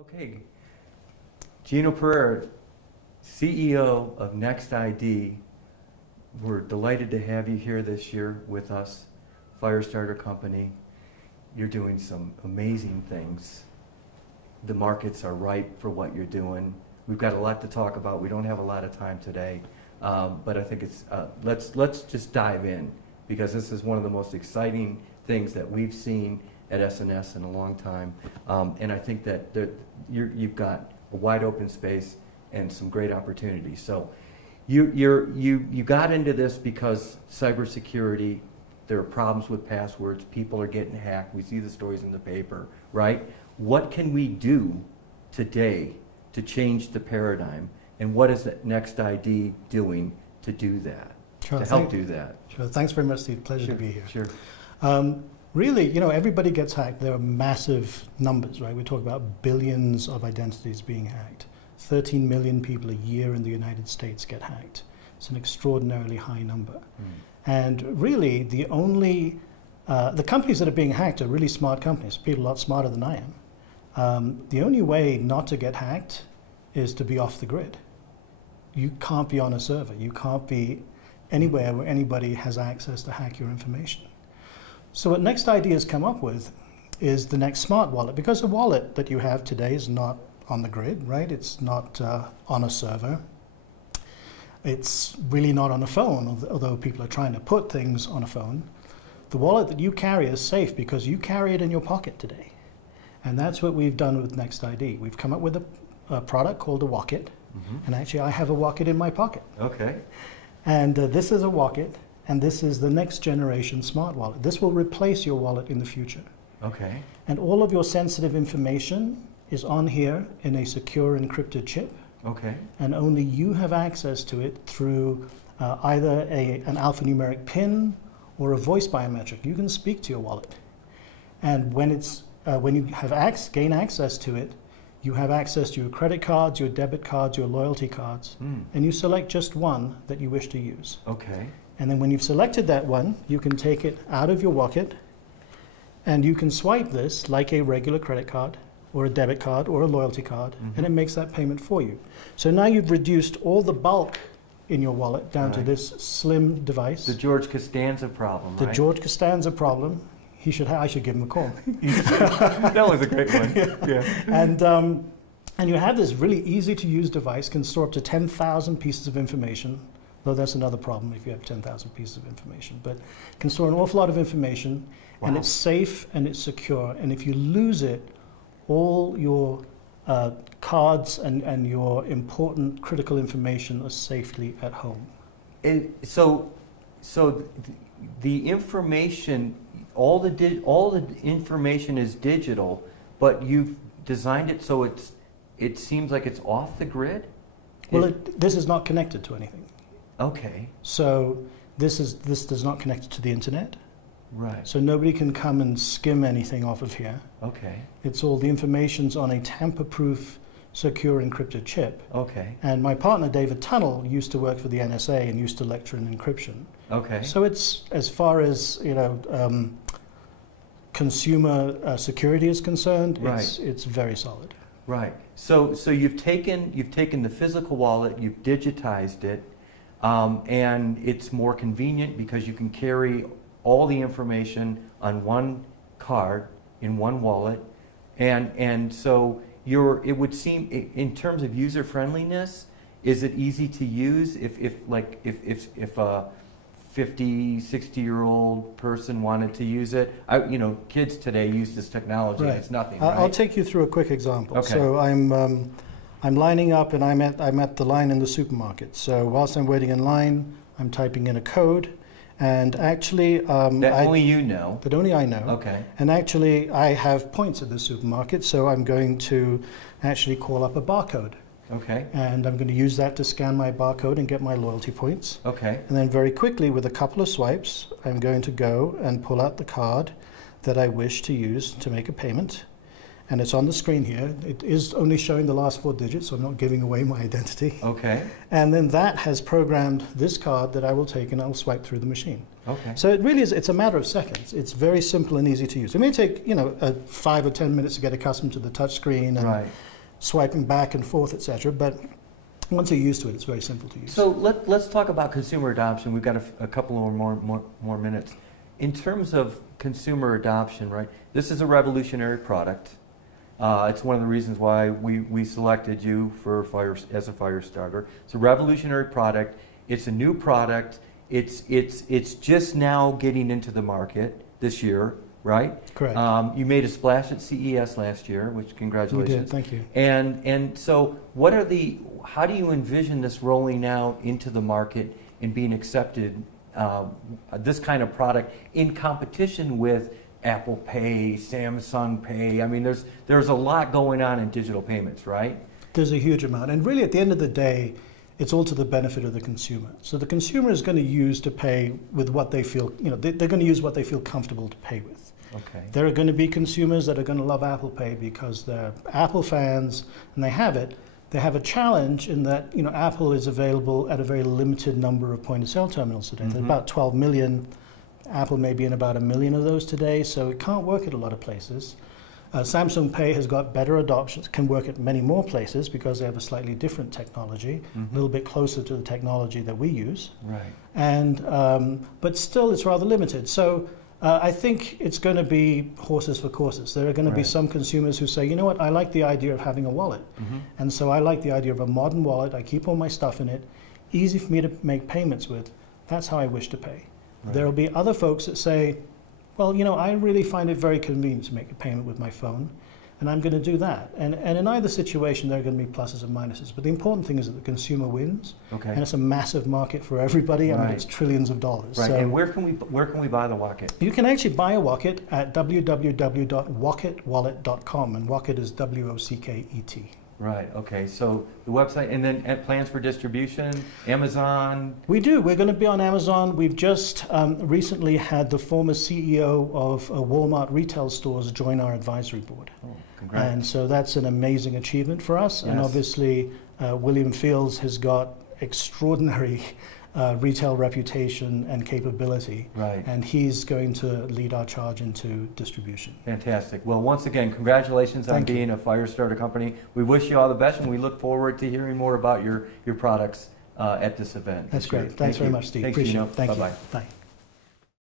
Okay, Gino Periera, CEO of NXT-ID. We're delighted to have you here this year with us, FiReStarter company. You're doing some amazing things. The markets are ripe for what you're doing. We've got a lot to talk about. We don't have a lot of time today, but I think it's let's just dive in, because this is one of the most exciting things that we've seen at SNS in a long time, and I think that you've got a wide open space and some great opportunities. So you got into this because cybersecurity, there are problems with passwords, people are getting hacked, we see the stories in the paper, right? What can we do today to change the paradigm, and what is NXT-ID doing to do that, to help do that? Sure, thanks very much, Steve. Pleasure to be here. Sure. Really, you know, everybody gets hacked. There are massive numbers, right? We talk about billions of identities being hacked. 13 million people a year in the United States get hacked. It's an extraordinarily high number. And really, the companies that are being hacked are really smart companies, people a lot smarter than I am. The only way not to get hacked is to be off the grid. You can't be on a server. You can't be anywhere where anybody has access to hack your information. So what NXT-ID has come up with is the next smart wallet, because the wallet that you have today is not on the grid, right? It's not on a server. It's really not on a phone, although people are trying to put things on a phone. The wallet that you carry is safe because you carry it in your pocket today. And that's what we've done with NXT-ID. We've come up with a product called a wocket, and actually I have a wocket in my pocket. Okay. And this is a wocket. And this is the next generation smart wallet. This will replace your wallet in the future. Okay. And all of your sensitive information is on here in a secure encrypted chip. Okay. And only you have access to it through either an alphanumeric PIN or a voice biometric. You can speak to your wallet. And when you have gain access to it, you have access to your credit cards, your debit cards, your loyalty cards, and you select just one that you wish to use. Okay. And then when you've selected that one, you can take it out of your wocket and you can swipe this like a regular credit card or a debit card or a loyalty card, and it makes that payment for you. So now you've reduced all the bulk in your wallet down to this slim device. The George Costanza problem, right? The George Costanza problem. I should give him a call. That was a great one. Yeah. And you have this really easy to use device, can store up to 10,000 pieces of information. Though that's another problem if you have 10,000 pieces of information, but it can store an awful lot of information, and it's safe and it's secure. And if you lose it, all your cards and your important critical information are safely at home. So the information, all the information is digital, but you've designed it so it seems like it's off the grid? Well, this is not connected to anything. Okay. So this does not connect to the internet. Right. So nobody can come and skim anything off of here. Okay. It's all the information's on a tamper-proof, secure encrypted chip. Okay. And my partner David Tunnell used to work for the NSA and used to lecture in encryption. Okay. So it's, as far as consumer security is concerned, it's very solid. Right. So you've taken the physical wallet, you've digitized it. And it's more convenient because you can carry all the information on one card in one wallet, and so it would seem, in terms of user friendliness, is it easy to use if a 50, 60-year-old person wanted to use it? Kids today use this technology. Right. It's nothing. Right? I'll take you through a quick example. Okay. So I'm lining up, and I'm at the line in the supermarket. So whilst I'm waiting in line, I'm typing in a code, and actually that only you know. That only I know. Okay. And actually, I have points at the supermarket, so I'm going to actually call up a barcode. Okay. And I'm going to use that to scan my barcode and get my loyalty points. Okay. And then very quickly, with a couple of swipes, I'm going to go and pull out the card that I wish to use to make a payment. And it's on the screen here. It is only showing the last 4 digits, so I'm not giving away my identity. Okay. And then that has programmed this card that I will take and I'll swipe through the machine. Okay. So it really is, it's a matter of seconds. It's very simple and easy to use. It may take, 5 or 10 minutes to get accustomed to the touch screen and swiping back and forth, etc. But once you're used to it, it's very simple to use. So let's talk about consumer adoption. We've got a couple or more minutes. In terms of consumer adoption, right? This is a revolutionary product. It's one of the reasons why we selected you for as a FiReStarter. It's a revolutionary product. It's a new product. It's just now getting into the market this year, right? Correct. You made a splash at CES last year, which congratulations. We did. Thank you. And so how do you envision this rolling out into the market and being accepted? This kind of product in competition with Apple Pay, Samsung Pay. I mean, there's a lot going on in digital payments, right? There's a huge amount. And really, at the end of the day, it's all to the benefit of the consumer. So the consumer is going to use to pay with what they feel, they're going to use what they feel comfortable to pay with. Okay. There are going to be consumers that are going to love Apple Pay because they're Apple fans and they have it. They have a challenge in that Apple is available at a very limited number of point-of-sale terminals today. There's about 12 million. Apple may be in about 1 million of those today, so it can't work at a lot of places. Samsung Pay has got better adoptions, can work at many more places because they have a slightly different technology, a little bit closer to the technology that we use. Right. And but still, it's rather limited. So I think it's going to be horses for courses. There are going to be some consumers who say, you know what, I like the idea of having a wallet. And so I like the idea of a modern wallet. I keep all my stuff in it, easy for me to make payments with. That's how I wish to pay. Right. There will be other folks that say, well, I really find it very convenient to make a payment with my phone, and I'm going to do that. And in either situation, there are going to be pluses and minuses. But the important thing is that the consumer wins, and it's a massive market for everybody. I mean, it's trillions of dollars. Right. So and where can we buy the wocket? you can actually buy a wocket at www.wocketwallet.com, and wocket is WOCKET. Right, okay, so the website, and then plans for distribution, Amazon? We do, we're going to be on Amazon. We've just recently had the former CEO of Walmart retail stores join our advisory board. Oh, congrats. And so that's an amazing achievement for us. Yes. And obviously, William Fields has got extraordinary retail reputation and capability. Right. And he's going to lead our charge into distribution. Fantastic. Well, once again, congratulations on being a FiReStarter company. We wish you all the best, and we look forward to hearing more about your products at this event. That's great. Thanks very much, Steve. Thanks, Appreciate Gino. it. Thank you. Bye-bye. Bye.